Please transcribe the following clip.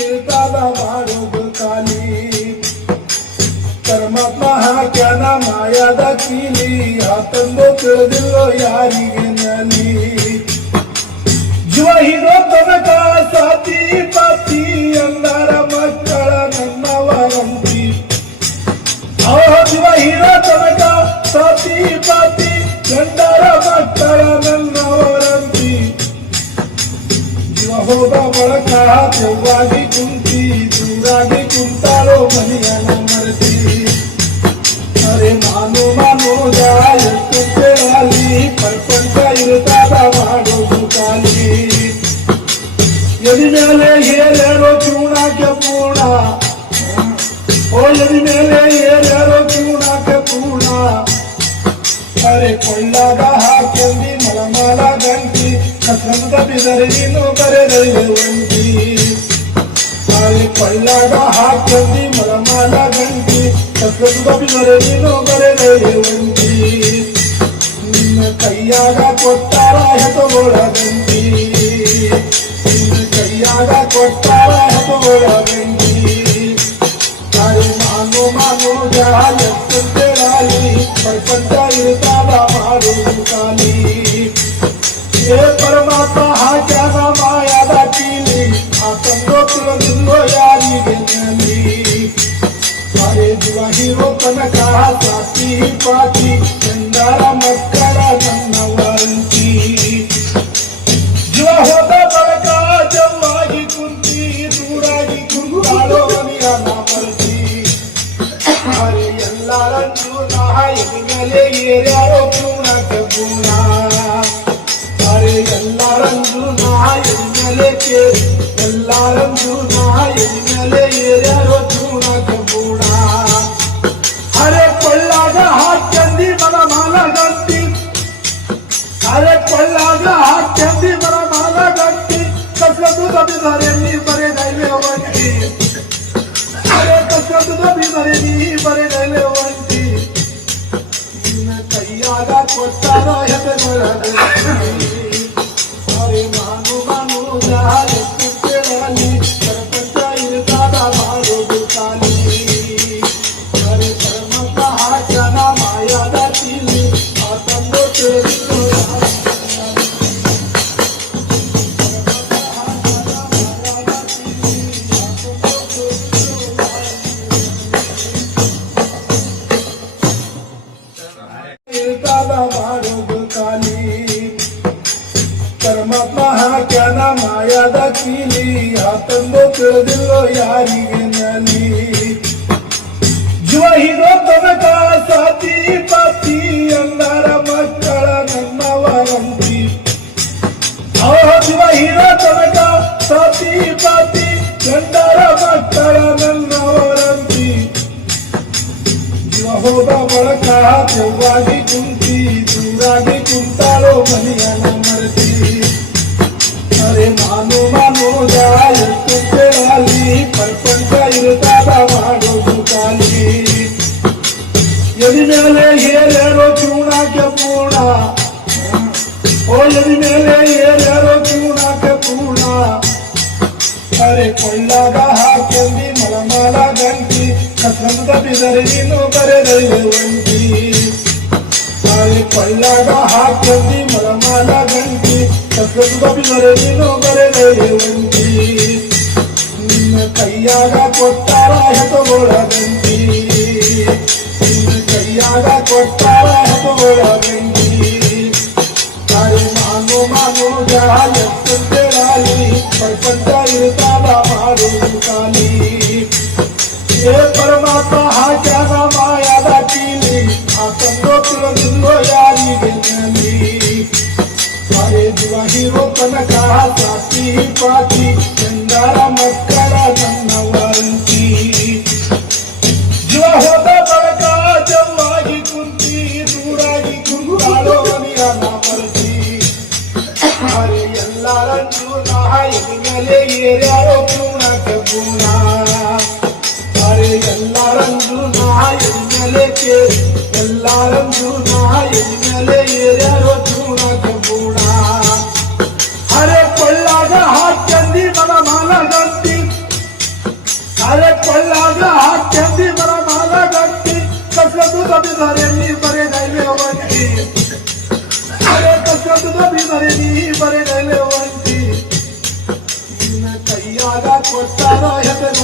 ಇರ್ತಾದ ಮಾಡೋದು ಖಾಲಿ ಪರಮಾತ್ಮ ಹಾಕ್ಯಾನ ಮಾಯಾದ ಕೀಲಿ ಆತಂದು ತಿಳಿದಿಲ್ಲೋ ಯಾರಿಗೆ ನಲಿ ಜೀವ ಹಿರೋ ತನಕ ಸಾತಿ ಪಾತಿ ಅಂದಾರ ಮಕ್ಕಳ ನನ್ನವರಂತಿ ಜೀವ ಹಿರೋ ತನಕ ಸಾತಿ ಪಾತಿ ಗಂಡರ ಮಕ್ಕಳ ನನ್ನವರಂತಿ ಜೀವ ಹೋದ ಬಳಕ ದೆವ್ವಾಗಿ ಕುಂತಿ ದೂರಾಗಿ ಕುಂತಾಳೋ ಮನೆಯನ ಮರತಿ ಅರೆ ನಾನು ಎಷ್ಟು ಕೇಳಲಿ ಪ್ರಪಂಚ ಇರುತ್ತಾದ ಮಾಡೋದು ಖಾಲಿ ಎದಿ ಮೇಲೆ ಏರ್ಯಾರೋ ಚೂಣಾಕೆ ಪೂರ್ಣ ಎದಿ ಮೇಲೆ ಏರ್ಯಾರೋ ಚೂಣಾಕೆ ಪೂರ್ಣ ಅರೆ ಕೊಳ್ಳಾಗ ಹಾಕಿ ಮಲಮಾಲ ಗಂಟಿ ಕಸಂದ ಬಿದರೆ ನೀನು ಬರೆದೈವೆ ಒಂಟಿ ಅರೆ ಕೊಳ್ಳಾಗ ಹಾಕಿ ಮಲಮಾಲ ಗಂಟಿ ಕಸಂದ ಬಿದರೆ ನೀನು ಬರೆದೈವೆ ಒಂಟಿ ನಿನ್ನ ಕೈಯಾಗ ಕೊಟ್ಟಾರ ಹೆತಗೋಳ ಗಂಟಿ ನಿನ್ನ ಕೈಯಾಗ ಕೊಟ್ಟಾರ ಹೆತಗೋಳ ಗಂಟಿ ಅರೆ ನಾನು ಜಾಲಿ ಪ್ರಪಂಚ ಇರುತ್ತಾದ ಮಾಡೋದು ಖಾಲಿ ಏ ಪರಮಾತ್ಮ ಹಾಕ್ಯಾನ ಮಾಯಾದ ಕೀಲಿ ಆತಂದೋ ತಿಳಿದಿಲ್ಲೋ ಯಾರಿಗೆ ನಲಿ ಅರೆ ಜೀವ ಹೀರೋ ತನಕ ಸಾತಿ ಪಾತಿ ಚಂದಾರ ಮಕ್ಕಳ ನನ್ನವರಂತಿ ಜೀವ ಹೋದ ಬಳಕ ಜವ್ವಾಗಿ ಕುಂತಿ ದೂರಾಗಿ ಕುಂತಾಳೋ ಮನೆಯನ ಮರತಿ ಅರೆ ಎಲ್ಲಾರಂತೂ ಮೇಲೆ ಏರ್ಯಾರೋ ಪೂರ್ಣಕ್ಕೆ ಪೂರ್ಣ ಅರೆ ಎಲ್ಲಾರಂದು ಮೇಲೆ ಎಲ್ಲಾರಂದು ಮೇಲೆ ಏರ್ಯಾರೋ ಪೂರ್ಣಕ್ಕೆ ಪೂರ್ಣ ಅರೆ ಕೊಳ್ಳಾಗ ಹಾಕಿ ಮನ ಮಾಲ ಗಂಟಿ ಅರೆ ಕೊಳ್ಳಾಗ ಹಾಕಿ ಮನ ಮಾಲ ಗಂಟಿ ಕಸದು ದಬಿದರೆ ನೀ ಬರೆದೈಲೆ ಒಂಟಿ ಅರೆ ಕಸದು ದಬಿದರೆ ನೀ ಬರೆದೈಲೆ ಒಂಟಿ ಕೈಯಾಗ ಕೊಟ್ಟಾರ ಹೆಸರುಗಳ ಅರೆ ನಾನು ಜಾಲಿ ಕೇಳಲಿ ಪ್ರಪಂಚ ಇರುತ್ತಾದ ಮಾಡೋದು ಖಾಲಿ ಅರೆ ಪರಮಾತ್ಮ ಹಾಕ್ಯಾನ ಮಾಯಾದ ಕೀಲಿ ಆತಂದು ತಿಳಿದಿಲ್ಲೋ ಇರ್ತಾದ ಮಾಡೋದು ಖಾಲಿ ಪರಮಾತ್ಮ ಹಾಕ್ಯಾನ ಮಾಯಾದ ಕೀಲಿ ಆತಂದು ತಿಳಿದಿಲ್ಲೋ ಯಾರಿಗೆ ನಲಿ ಜೀವ ಹಿರೋ ತನಕ ಸಾತಿ ಪಾತಿ ಅಂದಾರ ಮಕ್ಕಳ ನನ್ನವರಂತಿ ಜೀವ ಹಿರೋ ತನಕ ಸಾತಿ ಪಾತಿ ಗಂಡರ ಮಕ್ಕಳ ನನ್ನವರಂತಿ ಜೀವ ಹೋದ ಬಳಕ ದೆವ್ವಾಗಿ ಕುಂತಿ ದೂರಾಗಿ ಕುಂತಾಳೋ ಮನೆಯನ ಮರತಿ ಅರೆ ನಾನು ಎಷ್ಟು ಕೇಳಲಿ ಪ್ರಪಂಚ ಇರುತ್ತಾದ ಮಾಡೋದು ಖಾಲಿ ಎದಿ ಮೇಲೆ ಏರ್ಯಾರೋ ಚೂಣಾಕೆ ಪೂರ್ಣ ಎದಿ ಮೇಲೆ ಏರ್ಯಾರೋ ಚೂಣಾಕೆ ಪೂರ್ಣ ಅರೆ ಕೊಳ್ಳಾಗ ಹಾಕಿ ಮಲಮಾಲ ಗಂಟಿ ಕಸಂದ ಬಿದರೆ ನೀನು ಬರೆದೈವೆ ಒಂಟಿ ಅರೆ ಕೊಳ್ಳಾಗ ಹಾಕಿ ಮಲಮಾಲ ಗಂಟಿ ಕಸಂದ ಬಿದರೆ ನೀನು ಬರೆದೈವೆ ಒಂಟಿ ನಿನ್ನ ಕೈಯಾಗ ಕೊಟ್ಟಾರ ಹೆತಗೋಳ ಗಂಟಿ ನಿನ್ನ ಕೈಯಾಗ ಕೊಟ್ಟಾರ ಹೆತಗೋಳ ಗಂಟಿ ಅರೆ ನಾನು ಜಾಲಿ ಪ್ರಪಂಚ ಇರುತ್ತಾದ ಮಾಡೋದು ಖಾಲಿ ಏ ಪರಮಾತ್ಮ ಹಾಕ್ಯಾನ ಮಾಯಾದ ಕೀಲಿ ಆತಂದೋ ತಿಳಿದಿಲ್ಲೋ ಯಾರಿಗೆ ನಲಿ ಅರೆ ಜೀವ ಹೀರೋ ತನಕ ಸಾತಿ ಪಾತಿ ಚಂದಾರ ಮಕ್ಕಳ ನನ್ನವರಂತಿ ಜೀವ ಹೋದ ಬಳಕ ಜವ್ವಾಗಿ ಕುಂತಿ ದೂರಾಗಿ ಕುಂತಾಳೋ ಮನೆಯನ ಮರತಿ ಅರೆ ಎಲ್ಲಾರಂದು ಮೇಲೆ ಏರ್ಯಾರೋ ಪೂರ್ಣಕ್ಕೆ ಪೂರ್ಣ ಅರೆ ಎಲ್ಲಾರಂದು ಮೇಲೆ ಎಲ್ಲಾರಂದು ಮೇಲೆ ಏರ್ಯಾರೋ ಪೂರ್ಣಕ್ಕೆ ಪೂರ್ಣ ಅರೆ ಕೊಳ್ಳಾಗ ಹಾಕಿ अरे ಕೊಳ್ಳಾಗ ಹಾಕ್ಯಂದಿ ಮರ ಮಾಲ ಗಂಟಿ ಕಸದು ಬಿದರೆ ನೀ ಬರೆ ನೈಲೆ ವಂಟಿ ಅರೆ ಕಸದು ಬಿದರೆ ನೀ ಬರೆ ನೈಲೆ ವಂಟಿ ನಿನ್ನ ಕೈಯಾಗ ಕೊಟ್ಟಾರ ಹೆದರ